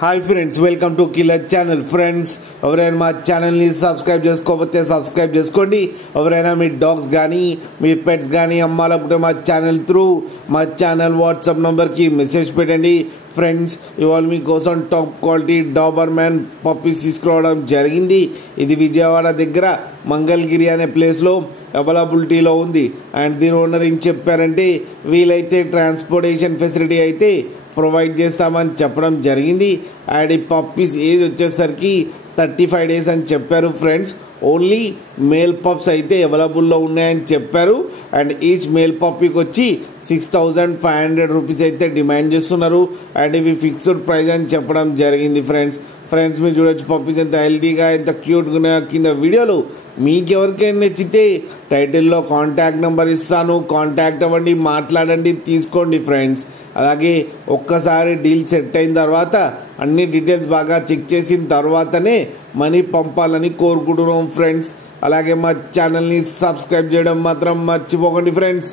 Hi friends, welcome to killer channel. Friends, ఎవరైనా మా ఛానల్ని సబ్స్క్రైబ్ చేసుకోకపోతే సబ్స్క్రైబ్ చేసుకోండి. ఎవరైనా మీ డాగ్స్ కానీ మీ పెట్స్ కానీ అమ్మాలనుకుంటే మా ఛానల్ త్రూ మా ఛానల్ వాట్సాప్ నెంబర్కి మెసేజ్ పెట్టండి. ఫ్రెండ్స్, ఇవాళ మీకోసం top quality Dabur man puppies తీసుకురావడం జరిగింది. ఇది విజయవాడ దగ్గర మంగళగిరి అనే ప్లేస్లో అవైలబిలిటీలో ఉంది. అండ్ దీని ఓనర్ ఏం చెప్పారంటే, వీలైతే ట్రాన్స్పోర్టేషన్ ఫెసిలిటీ అయితే ప్రొవైడ్ చేస్తామని చెప్పడం జరిగింది. అండ్ ఈ పప్పీస్ ఏజ్ వచ్చేసరికి 35 డేస్ అని చెప్పారు. ఫ్రెండ్స్, ఓన్లీ మేల్ పప్స్ అయితే అవైలబుల్లో ఉన్నాయని చెప్పారు. అండ్ ఈచ్ మేల్ పప్పీకి వచ్చి 6,500 రూపీస్ అయితే డిమాండ్ చేస్తున్నారు. అండ్ ఇవి ఫిక్స్డ్ ప్రైస్ అని చెప్పడం జరిగింది. ఫ్రెండ్స్ మీరు చూడొచ్చు పప్పీస్ ఎంత హెల్తీగా ఎంత క్యూట్గా ఉన్నాయో. కింద వీడియోలో మీకు ఎవరికైనా నచ్చితే టైటిల్లో కాంటాక్ట్ నెంబర్ ఇస్తాను, కాంటాక్ట్ అవ్వండి, మాట్లాడండి, తీసుకోండి. ఫ్రెండ్స్, అలాగే ఒక్కసారి డీల్ సెట్ అయిన తర్వాత అన్ని డీటెయిల్స్ బాగా చెక్ చేసిన తర్వాతనే మనీ పంపాలని కోరుకుంటున్నాం. ఫ్రెండ్స్, అలాగే మా ఛానల్ని సబ్స్క్రైబ్ చేయడం మాత్రం మర్చిపోకండి. ఫ్రెండ్స్.